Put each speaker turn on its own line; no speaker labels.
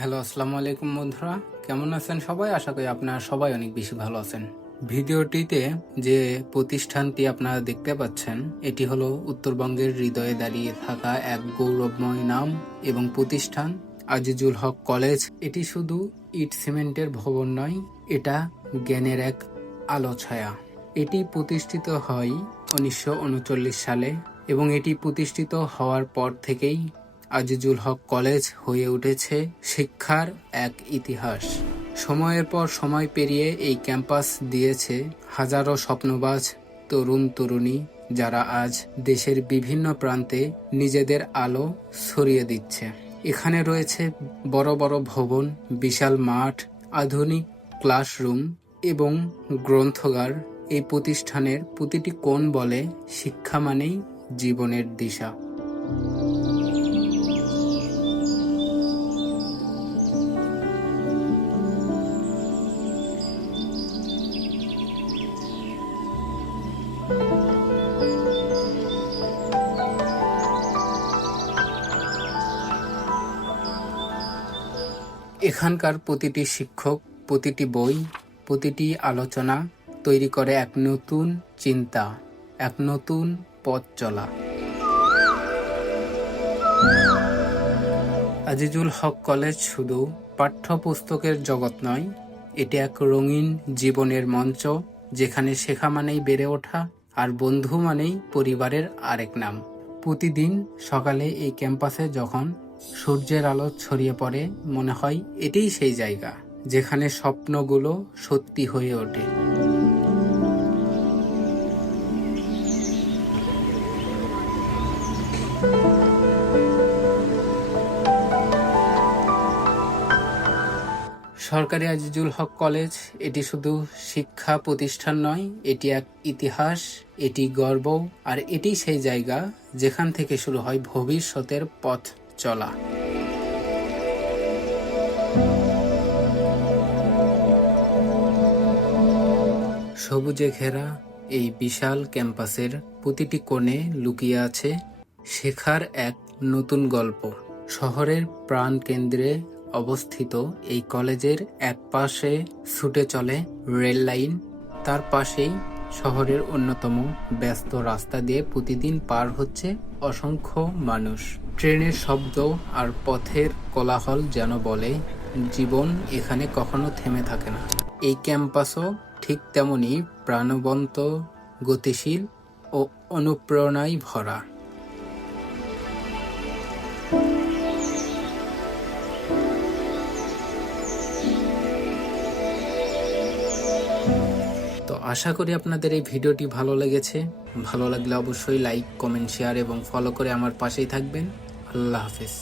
Hello, আসসালামু আলাইকুম বন্ধুরা। কেমন আছেন সবাই? আশা করি আপনারা সবাই অনেক বেশি ভালো আছেন। ভিডিওটিতে যে প্রতিষ্ঠানটি আপনারা দেখতে পাচ্ছেন, এটি হলো উত্তরবঙ্গের হৃদয়ে দাঁড়িয়ে থাকা এক গৌরবময় নাম এবং প্রতিষ্ঠান, আজিজুল হক কলেজ। এটি শুধু ইট সিমেন্টের ভবন নয়, এটা জ্ঞানের এক আলো ছায়া এটি প্রতিষ্ঠিত হয় উনিশশো উনচল্লিশ সালে এবং এটি প্রতিষ্ঠিত হওয়ার পর থেকেই আজিজুল হক কলেজ হয়ে উঠেছে শিক্ষার এক ইতিহাস। সময়ের পর সময় পেরিয়ে এই ক্যাম্পাস দিয়েছে হাজারো স্বপ্নবাজ, তরুণ তরুণী, যারা আজ দেশের বিভিন্ন প্রান্তে নিজেদের আলো ছড়িয়ে দিচ্ছে। এখানে রয়েছে বড় বড় ভবন, বিশাল মাঠ, আধুনিক ক্লাসরুম এবং গ্রন্থগার। এই প্রতিষ্ঠানের প্রতিটি কোণ বলে শিক্ষা মানেই জীবনের দিশা। এখানকার প্রতিটি শিক্ষক, প্রতিটি বই, প্রতিটি আলোচনা তৈরি করে এক নতুন চিন্তা, এক নতুন পথ চলা। আজিজুল হক কলেজ শুধু পাঠ্যপুস্তকের জগৎ নয়, এটি এক রঙিন জীবনের মঞ্চ, যেখানে শেখা মানেই বেড়ে ওঠা আর বন্ধু মানেই পরিবারের আরেক নাম। প্রতিদিন সকালে এই ক্যাম্পাসে যখন সূর্যের আলো ছড়িয়ে পড়ে, মনে হয় এটিই সেই জায়গা যেখানে স্বপ্নগুলো সত্যি হয়ে ওঠে। সরকারি আজিজুল হক কলেজ, এটি শুধু শিক্ষা প্রতিষ্ঠান নয়, এটি এক ইতিহাস, এটি গর্ব, আর এটি সেই জায়গা যেখান থেকে শুরু হয় ভবিষ্যতের পথ। চলা। সবুজে ঘেরা এই বিশাল ক্যাম্পাসের প্রতিটি কোণে লুকিয়ে আছে শেখার এক নতুন গল্প। শহরের প্রাণ কেন্দ্রে অবস্থিত এই কলেজের এক পাশে ছুটে চলে রেল লাইন, তার পাশেই শহরের অন্যতম ব্যস্ত রাস্তা দিয়ে প্রতিদিন পার হচ্ছে অসংখ্য মানুষ। ট্রেনের শব্দ আর পথের কোলাহল যেন বলে, জীবন এখানে কখনো থেমে থাকে না। এই ক্যাম্পাসও ঠিক তেমনি প্রাণবন্ত, গতিশীল ও অনুপ্রেরণায় ভরা। আশা করি আপনাদের এই ভিডিওটি ভালো লেগেছে। ভালো লাগলে অবশ্যই লাইক কমেন্ট শেয়ার এবং ফলো করে আমার পাশেই থাকবেন। আল্লাহ হাফিজ।